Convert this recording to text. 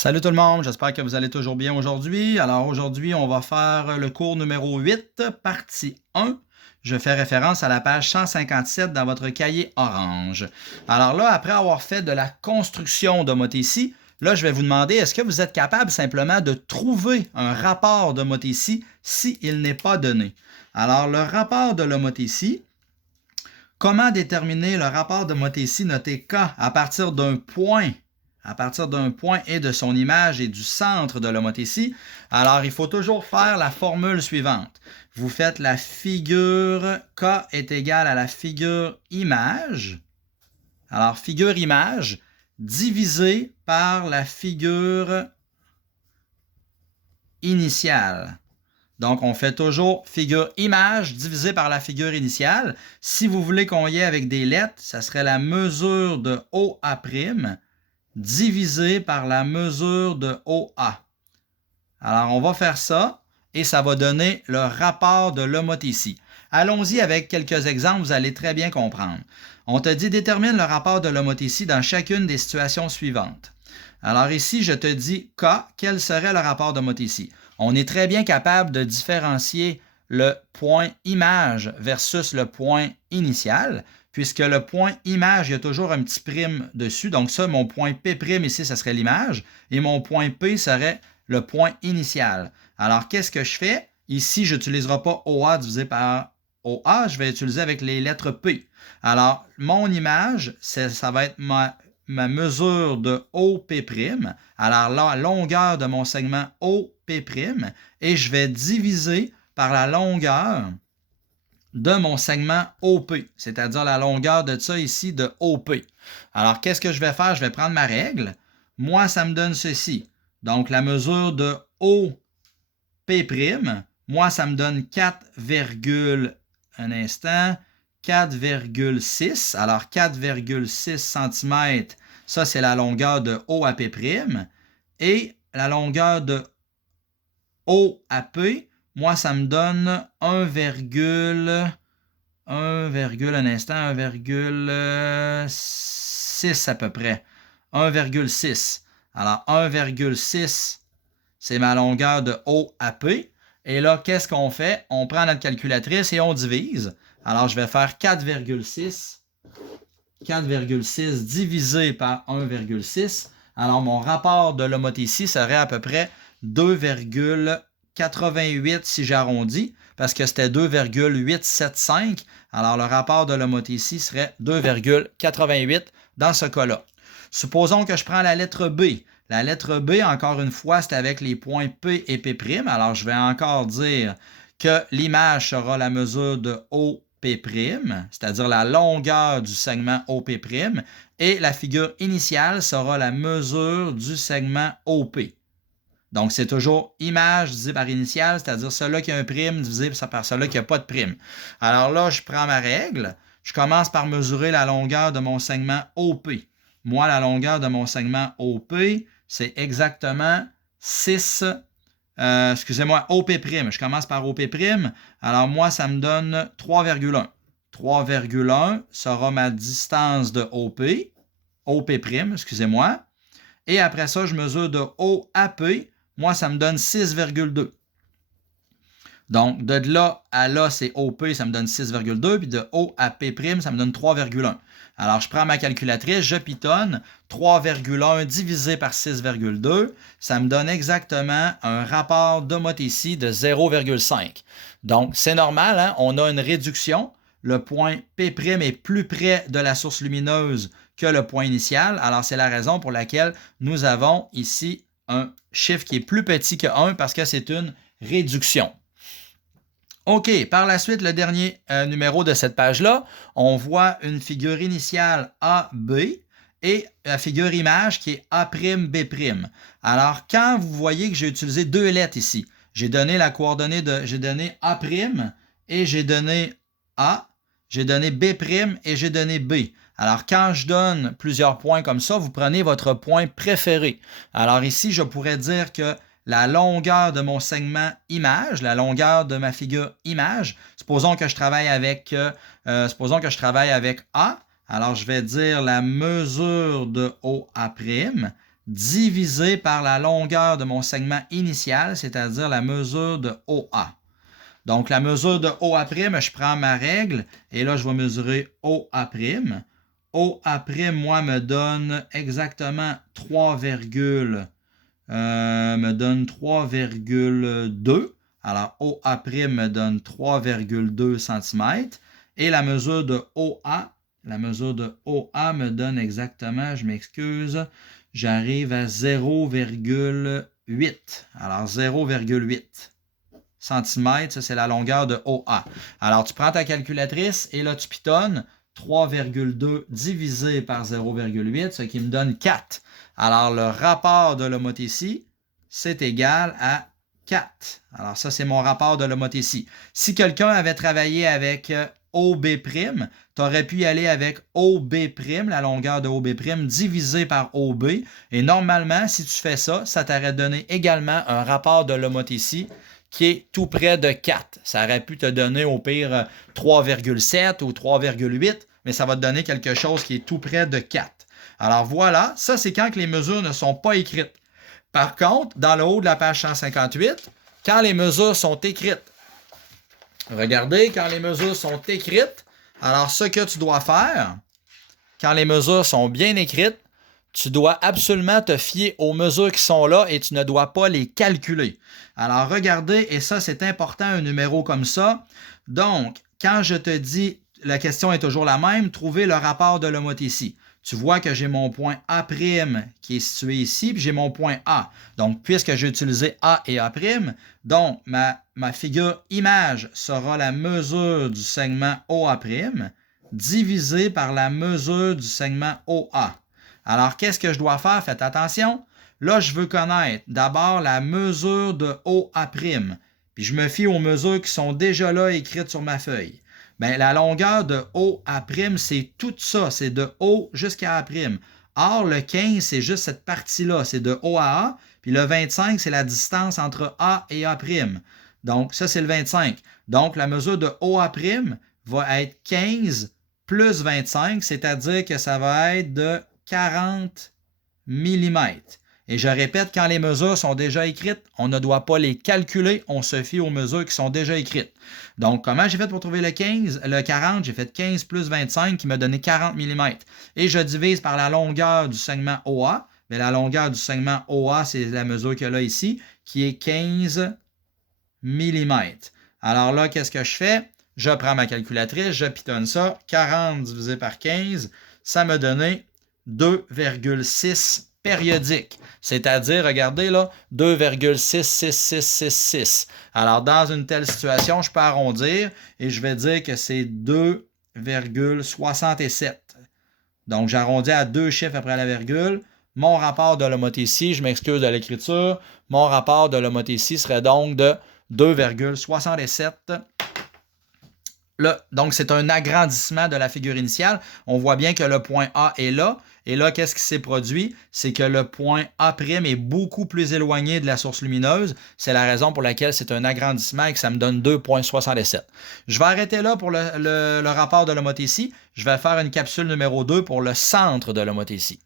Salut tout le monde, j'espère que vous allez toujours bien aujourd'hui. Alors aujourd'hui, on va faire le cours numéro 8, partie 1. Je fais référence à la page 157 dans votre cahier orange. Alors là, après avoir fait de la construction d'homothétie, là, je vais vous demander, est-ce que vous êtes capable simplement de trouver un rapport d'homothétie s'il n'est pas donné? Alors, le rapport de l'homothétie, comment déterminer le rapport d'homothétie noté K à partir d'un point et de son image et du centre de l'homothétie? Alors, il faut toujours faire la formule suivante. Vous faites la figure K est égale à la figure image. Alors, figure image divisé par la figure initiale. Donc, on fait toujours figure image divisé par la figure initiale. Si vous voulez qu'on y ait avec des lettres, ça serait la mesure de OA' divisé par la mesure de OA. Alors, on va faire ça et ça va donner le rapport de l'homothétie. Allons-y avec quelques exemples, vous allez très bien comprendre. On te dit détermine le rapport de l'homothétie dans chacune des situations suivantes. Alors ici, je te dis K, quel serait le rapport d'homothétie? On est très bien capable de différencier le point image versus le point initial, puisque le point image, il y a toujours un petit prime dessus. Donc ça, mon point P' ici, ça serait l'image, et mon point P serait le point initial. Alors, qu'est-ce que je fais? Ici, je n'utiliserai pas OA divisé par OA, je vais utiliser avec les lettres P. Alors, mon image, ça va être ma mesure de OP'. Alors, la longueur de mon segment OP', et je vais diviser par la longueur de mon segment OP, c'est-à-dire la longueur de ça ici de OP. Alors, qu'est-ce que je vais faire? Je vais prendre ma règle. Moi, ça me donne ceci. Donc, la mesure de OP', moi, ça me donne 4,6. Alors, 4,6 cm, ça, c'est la longueur de OAP'. Et la longueur de OAP, moi, ça me donne 1,6 à peu près. 1,6. Alors, 1,6, c'est ma longueur de OAP. Et là, qu'est-ce qu'on fait? On prend notre calculatrice et on divise. Alors, je vais faire 4,6 divisé par 1,6. Alors, mon rapport de l'homothétie serait à peu près 2,88 si j'arrondis, parce que c'était 2,875. Alors, le rapport de l'homothétie serait 2,88 dans ce cas-là. Supposons que je prends la lettre B. La lettre B, encore une fois, c'est avec les points P et P'. Alors, je vais encore dire que l'image sera la mesure de OP', c'est-à-dire la longueur du segment OP', et la figure initiale sera la mesure du segment OP. Donc, c'est toujours image divisé par initiale, c'est-à-dire celui qui a un prime divisé par celui qui n'a pas de prime. Alors là, je prends ma règle. Je commence par mesurer la longueur de mon segment OP. Moi, la longueur de mon segment OP, c'est exactement 6, OP'. Je commence par OP'. Alors, moi, ça me donne 3,1. 3,1 sera ma distance de OP. OP', excusez-moi. Et après ça, je mesure de OAP. Moi, ça me donne 6,2. Donc, de là à là, c'est OP, ça me donne 6,2. Puis de OAP', ça me donne 3,1. Alors, je prends ma calculatrice, je pitonne. 3,1 divisé par 6,2, ça me donne exactement un rapport d'homothétie de 0,5. Donc, c'est normal, hein? On a une réduction. Le point P' est plus près de la source lumineuse que le point initial. Alors, c'est la raison pour laquelle nous avons ici un chiffre qui est plus petit que 1 parce que c'est une réduction. OK, par la suite, le dernier numéro de cette page-là, on voit une figure initiale AB et la figure image qui est A'B'. Alors, quand vous voyez que j'ai utilisé deux lettres ici, j'ai donné la coordonnée j'ai donné A' et j'ai donné A, j'ai donné B' et j'ai donné B. Alors, quand je donne plusieurs points comme ça, vous prenez votre point préféré. Alors ici, je pourrais dire que la longueur de mon segment image, la longueur de ma figure image, supposons que je travaille avec A, alors je vais dire la mesure de OA', divisé par la longueur de mon segment initial, c'est-à-dire la mesure de OA. Donc, la mesure de OA', je prends ma règle et là, je vais mesurer OA'. OA', moi, me donne exactement 3,2. Alors, OA' me donne 3,2 cm. Et la mesure de OA me donne exactement, je m'excuse, j'arrive à 0,8. Alors, 0,8 cm, ça c'est la longueur de OA. Alors, tu prends ta calculatrice et là, tu pitonnes 3,2 divisé par 0,8, ce qui me donne 4. Alors, le rapport de l'homothétie, c'est égal à 4. Alors, ça, c'est mon rapport de l'homothétie. Si quelqu'un avait travaillé avec OB', tu aurais pu y aller avec OB', la longueur de OB', divisé par OB. Et normalement, si tu fais ça, ça t'aurait donné également un rapport de l'homothétie qui est tout près de 4. Ça aurait pu te donner au pire 3,7 ou 3,8, mais ça va te donner quelque chose qui est tout près de 4. Alors voilà, ça c'est quand les mesures ne sont pas écrites. Par contre, dans le haut de la page 158, quand les mesures sont écrites, regardez, quand les mesures sont écrites, alors ce que tu dois faire, quand les mesures sont bien écrites, tu dois absolument te fier aux mesures qui sont là et tu ne dois pas les calculer. Alors, regardez, et ça, c'est important, un numéro comme ça. Donc, quand je te dis, la question est toujours la même, trouver le rapport de l'homothétie. Tu vois que j'ai mon point A' qui est situé ici, puis j'ai mon point A. Donc, puisque j'ai utilisé A et A', donc ma figure image sera la mesure du segment OA' divisée par la mesure du segment OA. Alors, qu'est-ce que je dois faire? Faites attention. Là, je veux connaître d'abord la mesure de OA'. Puis je me fie aux mesures qui sont déjà là écrites sur ma feuille. Bien, la longueur de OA', c'est tout ça. C'est de O jusqu'à A'. Or, le 15, c'est juste cette partie-là. C'est de O à A. Puis le 25, c'est la distance entre A et A'. Donc, ça, c'est le 25. Donc, la mesure de OA' va être 15 plus 25, c'est-à-dire que ça va être de 40 mm. Et je répète, quand les mesures sont déjà écrites, on ne doit pas les calculer, on se fie aux mesures qui sont déjà écrites. Donc, comment j'ai fait pour trouver le 40? J'ai fait 15 plus 25 qui m'a donné 40 mm. Et je divise par la longueur du segment OA. Mais la longueur du segment OA, c'est la mesure qu'il y a là ici, qui est 15 mm. Alors là, qu'est-ce que je fais? Je prends ma calculatrice, je pitonne ça. 40 divisé par 15, ça m'a donné 2,6 périodique. C'est-à-dire, regardez là, 2,66666. Alors, dans une telle situation, je peux arrondir et je vais dire que c'est 2,67. Donc, j'arrondis à 2 chiffres après la virgule. Mon rapport de l'homothétie, je m'excuse de l'écriture, mon rapport de l'homothétie serait donc de 2,67. Là, donc, c'est un agrandissement de la figure initiale. On voit bien que le point A est là. Et là, qu'est-ce qui s'est produit? C'est que le point A' est beaucoup plus éloigné de la source lumineuse. C'est la raison pour laquelle c'est un agrandissement et que ça me donne 2,67. Je vais arrêter là pour le rapport de l'homothétie. Je vais faire une capsule numéro 2 pour le centre de l'homothétie.